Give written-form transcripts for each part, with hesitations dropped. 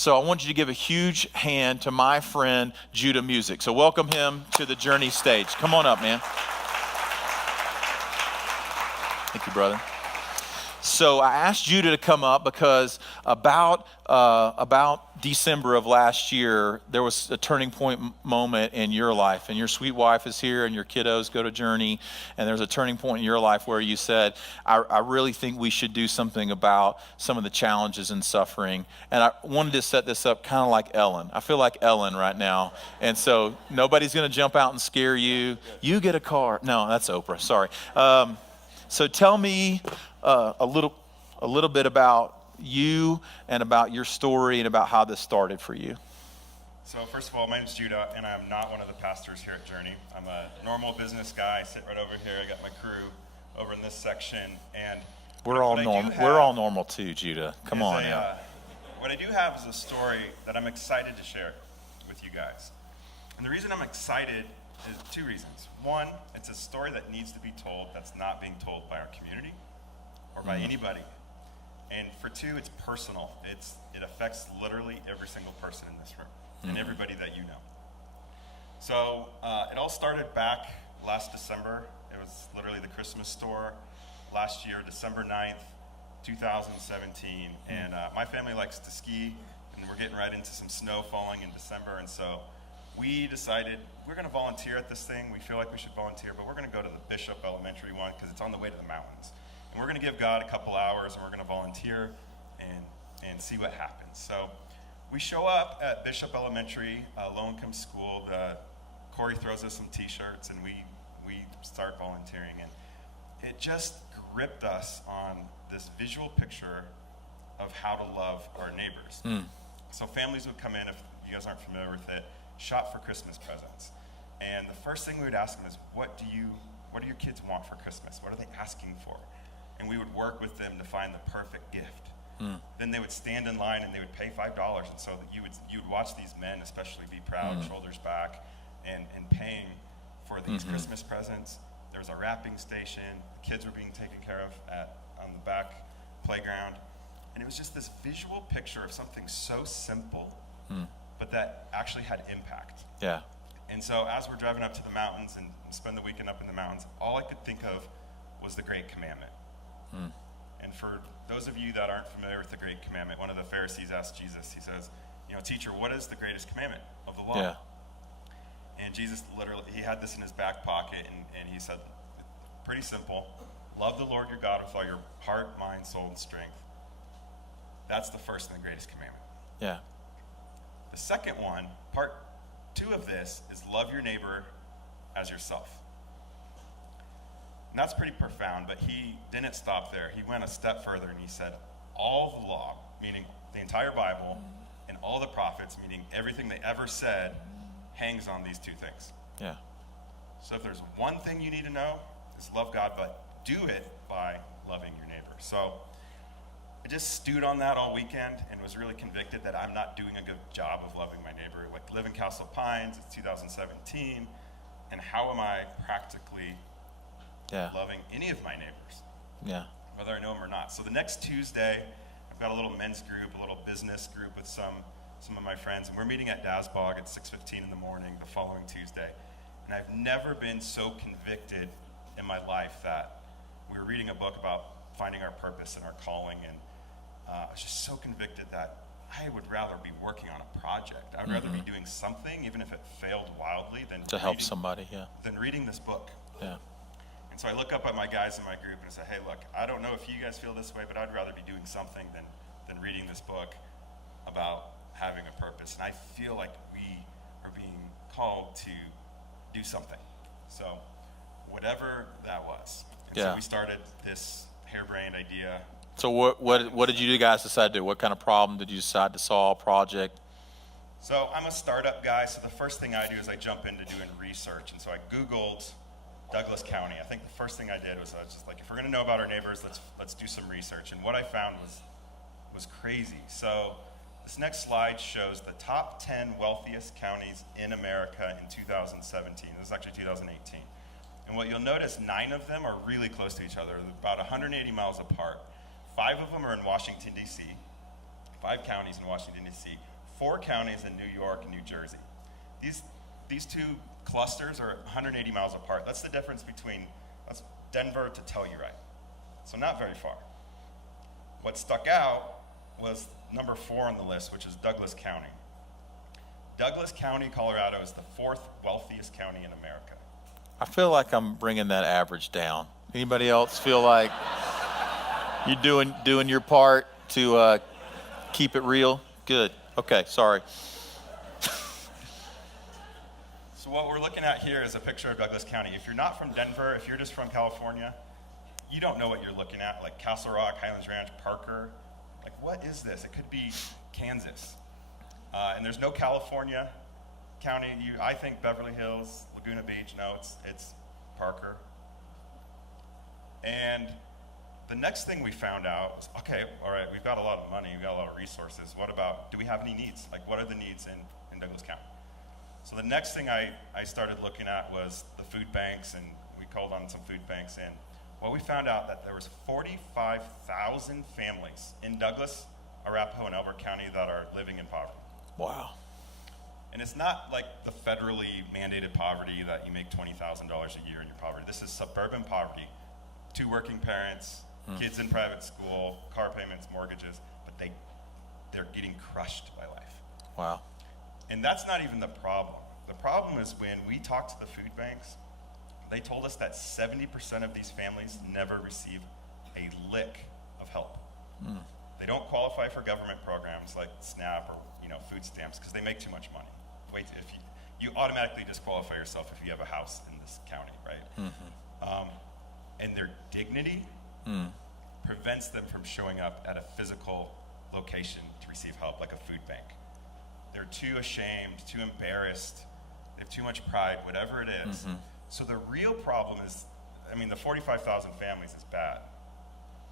So I want you to give a huge hand to my friend, Judah Music. So welcome him to the Journey stage. Come on up, man. Thank you, brother. So I asked Judah to come up because about December of last year, there was a turning point moment in your life. And your sweet wife is here and your kiddos go to Journey. And there's a turning point in your life where you said, I really think we should do something about some of the challenges and suffering. And I wanted to set this up kind of like Ellen. I feel like Ellen right now. And so nobody's going to jump out and scare you. You get a car. No, that's Oprah. Sorry. So tell me a little bit about you and about your story and about how this started for you. So first of all, my name's Judah, and I'm not one of the pastors here at Journey. I'm a normal business guy. I sit right over here. I got my crew over in this section, and we're all normal. We're all normal too, Judah. Come on now. What I do have is a story that I'm excited to share with you guys, and the reason I'm excited is two reasons. One, it's a story that needs to be told that's not being told by our community or by anybody. And for two, it's personal. It affects literally every single person in this room and everybody that you know. So it all started back last December. It was literally the Christmas store last year, December 9th, 2017. And my family likes to ski, and we're getting right into some snow falling in December. And so we decided we're going to volunteer at this thing. We feel like we should volunteer, but we're going to go to the Bishop Elementary one because it's on the way to the mountains. And we're going to give God a couple hours, and we're going to volunteer and see what happens. So we show up at Bishop Elementary, low-income school. Corey throws us some T-shirts, and we start volunteering. And it just gripped us on this visual picture of how to love our neighbors. So families would come in, if you guys aren't familiar with it, shop for Christmas presents. And the first thing we would ask them is, what do your kids want for Christmas? What are they asking for? And we would work with them to find the perfect gift. Then they would stand in line and they would pay $5. And so you would watch these men especially be proud, shoulders back, and paying for these Christmas presents. There was a wrapping station. The kids were being taken care of on the back playground. And it was just this visual picture of something so simple, but that actually had impact. Yeah. And so as we're driving up to the mountains and spend the weekend up in the mountains, all I could think of was the Great Commandment. And for those of you that aren't familiar with the Great Commandment, one of the Pharisees asked Jesus, he says, teacher, what is the greatest commandment of the law? Yeah. And Jesus literally, he had this in his back pocket, and he said, pretty simple, love the Lord your God with all your heart, mind, soul, and strength. That's the first and the greatest commandment. Yeah. The second one, part 2 of this, is love your neighbor as yourself. And that's pretty profound, but he didn't stop there. He went a step further and he said, all the law, meaning the entire Bible, and all the prophets, meaning everything they ever said, hangs on these two things. Yeah. So if there's one thing you need to know, is love God, but do it by loving your neighbor. So I just stewed on that all weekend and was really convicted that I'm not doing a good job of loving my neighbor. Like, live in Castle Pines, it's 2017, and how am I practically loving any of my neighbors? Yeah. Whether I know them or not. So the next Tuesday, I've got a little men's group, a little business group with some of my friends, and we're meeting at Dasbog at 6:15 in the morning the following Tuesday. And I've never been so convicted in my life that we were reading a book about finding our purpose and our calling, and I was just so convicted that I would rather be working on a project. I would rather be doing something, even if it failed wildly, than help somebody, than reading this book. Yeah. And so I look up at my guys in my group and I say, hey, look, I don't know if you guys feel this way, but I'd rather be doing something than reading this book about having a purpose. And I feel like we are being called to do something. So whatever that was. And so we started this harebrained idea. So what did you guys decide to do? What kind of problem did you decide to solve, project? So I'm a startup guy, so the first thing I do is I jump into doing research. And so I Googled Douglas County. I think the first thing I did was I was just like, if we're going to know about our neighbors, let's do some research. And what I found was crazy. So this next slide shows the top 10 wealthiest counties in America in 2017. This is actually 2018. And what you'll notice, 9 of them are really close to each other, about 180 miles apart. 5 of them are in Washington, D.C., 5 counties in Washington, D.C., 4 counties in New York and New Jersey. These two clusters are 180 miles apart. That's the difference between Denver to Telluride. So not very far. What stuck out was number 4 on the list, which is Douglas County. Douglas County, Colorado is the 4th wealthiest county in America. I feel like I'm bringing that average down. Anybody else feel like you're doing your part to keep it real? Good. Okay, sorry. So what we're looking at here is a picture of Douglas County. If you're not from Denver, if you're just from California, you don't know what you're looking at, like Castle Rock, Highlands Ranch, Parker. Like, what is this? It could be Kansas. And there's no California county. I think Beverly Hills, Laguna Beach. No, it's Parker. And the next thing we found out was, okay, all right, we've got a lot of money, we've got a lot of resources. What about, do we have any needs? Like, what are the needs in Douglas County? So the next thing I started looking at was the food banks, and we called on some food banks. And well, we found out that there was 45,000 families in Douglas, Arapahoe, and Elbert County that are living in poverty. Wow. And it's not like the federally mandated poverty that you make $20,000 a year and you're poverty. This is suburban poverty. 2 working parents, kids in private school, car payments, mortgages, but they're getting crushed by life. Wow. And that's not even the problem. The problem is when we talked to the food banks, they told us that 70% of these families never receive a lick of help. They don't qualify for government programs like SNAP or food stamps because they make too much money. Wait, if you automatically disqualify yourself if you have a house in this county, right? And their dignity prevents them from showing up at a physical location to receive help, like a food bank. They're too ashamed, too embarrassed, they have too much pride, whatever it is. So the real problem is, the 45,000 families is bad,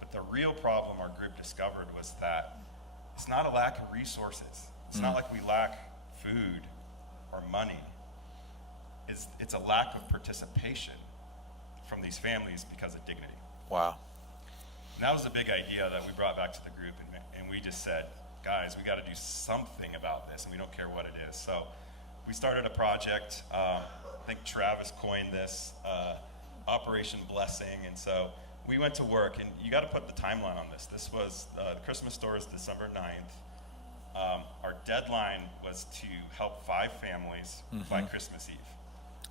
but the real problem our group discovered was that it's not a lack of resources. It's not like we lack food or money. It's a lack of participation from these families because of dignity. Wow. And that was a big idea that we brought back to the group, and we just said, guys, we got to do something about this, and we don't care what it is. So we started a project. I think Travis coined this, Operation Blessing, and so we went to work, and you got to put the timeline on this. This was, the Christmas store is December 9th. Our deadline was to help 5 families by Christmas Eve.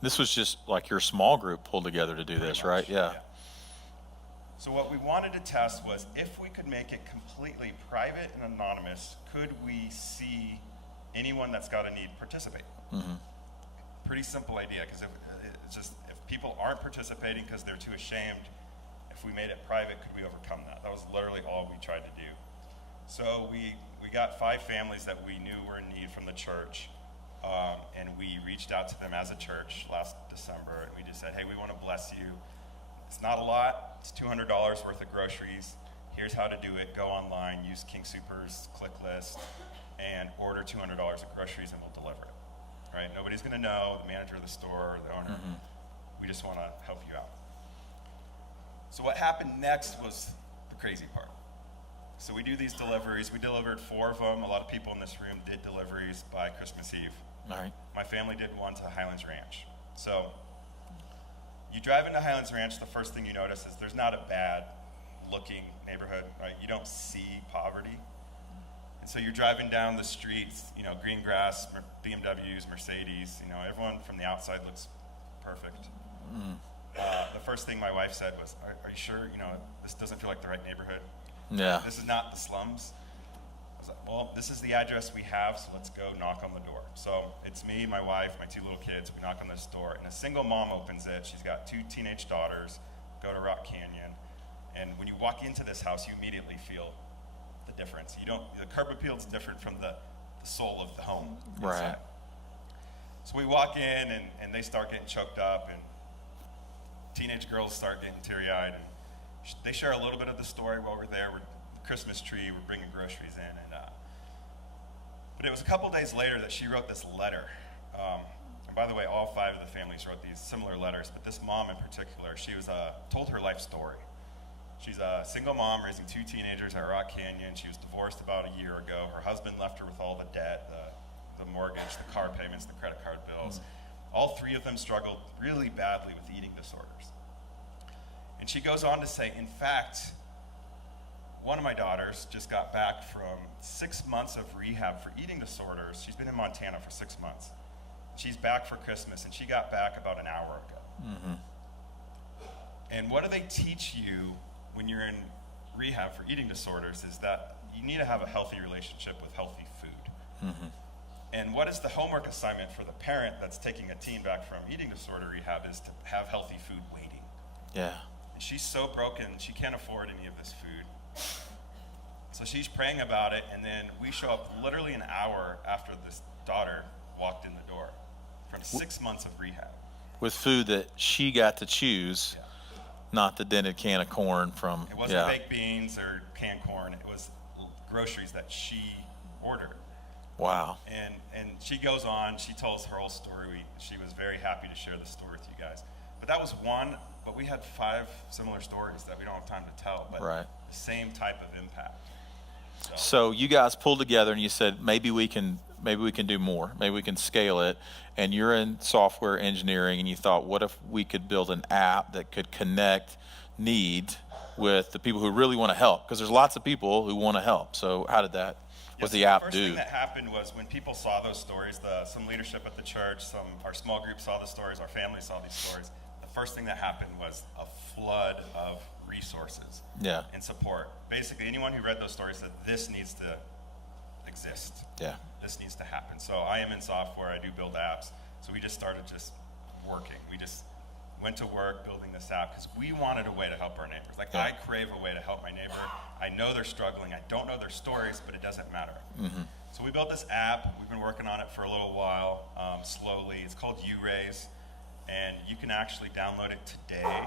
This was just like your small group pulled together to do Pretty this, much, right? Yeah. So what we wanted to test was if we could make it completely private and anonymous, could we see anyone that's got a need participate? Pretty simple idea, because if people aren't participating because they're too ashamed, if we made it private, could we overcome that? That was literally all we tried to do. So we got 5 families that we knew were in need from the church, and we reached out to them as a church last December, and we just said, hey, we want to bless you. It's not a lot. It's $200 worth of groceries. Here's how to do it. Go online, use King Soopers click list, and order $200 of groceries, and we'll deliver it. Right? Nobody's going to know, the manager of the store, the owner. We just want to help you out. So what happened next was the crazy part. So we do these deliveries. We delivered 4 of them. A lot of people in this room did deliveries by Christmas Eve. All right. My family did one to Highlands Ranch. So you drive into Highlands Ranch, the first thing you notice is there's not a bad looking neighborhood, right? You don't see poverty. And so you're driving down the streets, green grass, BMWs, Mercedes, everyone from the outside looks perfect. The first thing my wife said was, are you sure, this doesn't feel like the right neighborhood? Yeah. This is not the slums. I was like, well, this is the address we have, so let's go knock on the door. So it's me, my wife, my 2 little kids. We knock on this door, and a single mom opens it. She's got 2 teenage daughters, go to Rock Canyon. And when you walk into this house, you immediately feel the difference. The curb appeal is different from the soul of the home. Inside. Right. So we walk in, and they start getting choked up, and teenage girls start getting teary-eyed. And they share a little bit of the story while we're there. We're the Christmas tree, we're bringing groceries in. But it was a couple days later that she wrote this letter. And by the way, all 5 of the families wrote these similar letters, but this mom in particular, she was told her life story. She's a single mom raising 2 teenagers at Rock Canyon. She was divorced about a year ago. Her husband left her with all the debt, the mortgage, the car payments, the credit card bills. All 3 of them struggled really badly with eating disorders. And she goes on to say, in fact, one of my daughters just got back from 6 months of rehab for eating disorders. She's been in Montana for 6 months. She's back for Christmas, and she got back about an hour ago. Mm-hmm. And what do they teach you when you're in rehab for eating disorders is that you need to have a healthy relationship with healthy food. Mm-hmm. And what is the homework assignment for the parent that's taking a teen back from eating disorder rehab is to have healthy food waiting. Yeah. And she's so broken, she can't afford any of this food. So she's praying about it, and then we show up literally an hour after this daughter walked in the door from 6 months of rehab. With food that she got to choose, not the dented can of corn from. It wasn't baked beans or canned corn. It was groceries that she ordered. Wow. And she goes on, she tells her whole story. She was very happy to share the story with you guys. But that was one, but we had 5 similar stories that we don't have time to tell, but the same type of impact. So you guys pulled together and you said, maybe we can do more. Maybe we can scale it. And you're in software engineering, and you thought, what if we could build an app that could connect need with the people who really want to help? Because there's lots of people who want to help. So how did that, what the app do? The first thing that happened was when people saw those stories, some leadership at the church, our small group saw the stories, our family saw these stories. The first thing that happened was a flood of resources and support. Basically, anyone who read those stories said, this needs to exist. Yeah. This needs to happen. So I am in software. I do build apps. So we just started working. We just went to work building this app because we wanted a way to help our neighbors. I crave a way to help my neighbor. I know they're struggling. I don't know their stories, but it doesn't matter. Mm-hmm. So we built this app. We've been working on it for a little while, slowly. It's called YouRaise, and you can actually download it today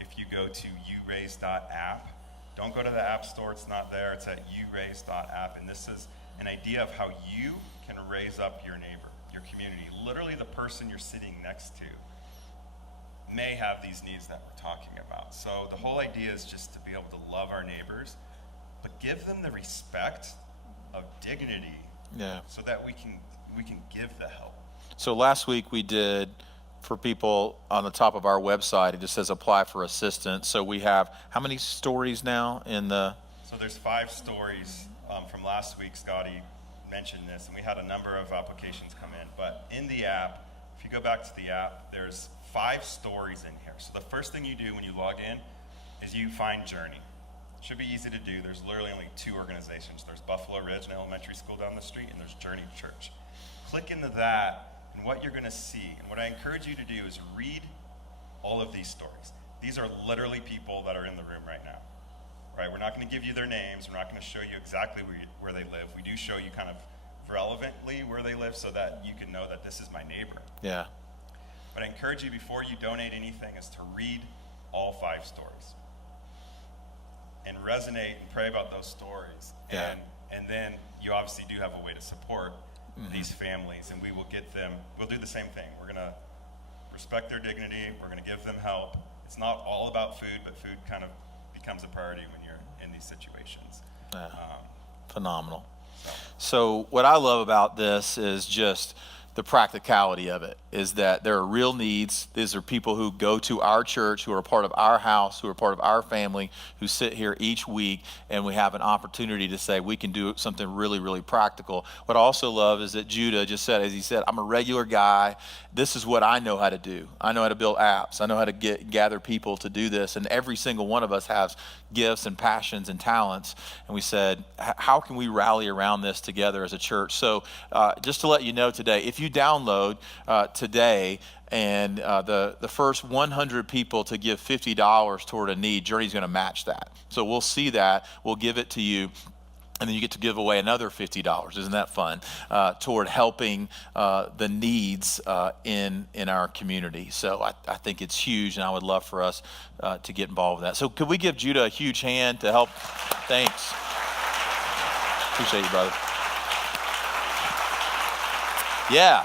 if you go to youraise.app. Don't go to the app store. It's not there. It's at youraise.app, and this is an idea of how you can raise up your neighbor, your community. Literally the person you're sitting next to may have these needs that we're talking about. So the whole idea is just to be able to love our neighbors, but give them the respect of dignity so that we can give the help. So last week we did, for people on the top of our website, it just says apply for assistance. So we have how many stories now in the? So there's 5 stories from last week. Scotty mentioned this, and we had a number of applications come in. But in the app, if you go back to the app, there's 5 stories in here. So the first thing you do when you log in is you find Journey. It should be easy to do. There's literally only 2 organizations. There's Buffalo Ridge, an elementary school down the street, and there's Journey Church. Click into that, and what you're going to see, and what I encourage you to do is read all of these stories. These are literally people that are in the room right now. Right? We're not going to give you their names. We're not going to show you exactly where they live. We do show you kind of relevantly where they live so that you can know that this is my neighbor. Yeah. But I encourage you, before you donate anything, is to read all 5 stories and resonate and pray about those stories. Yeah. And then you obviously do have a way to support these families, and we will get them. We'll do the same thing. We're going to respect their dignity. We're going to give them help. It's not all about food, but food kind of becomes a priority when you're in these situations. Phenomenal. So what I love about this is just the practicality of it, is that there are real needs. These are people who go to our church, who are part of our house, who are part of our family, who sit here each week, and we have an opportunity to say we can do something really, really practical. What I also love is that Judah just said, as he said, I'm a regular guy. This is what I know how to do. I know how to build apps. I know how to gather people to do this, and every single one of us has gifts and passions and talents. And we said, how can we rally around this together as a church? So just to let you know today, if you download today and the first 100 people to give $50 toward a need, Journey's going to match that. So we'll see that. We'll give it to you. And then you get to give away another $50. Isn't that fun? Toward helping the needs in our community. So I think it's huge, and I would love for us to get involved with that. So could we give Judah a huge hand to help? Thanks. Appreciate you, brother. Yeah.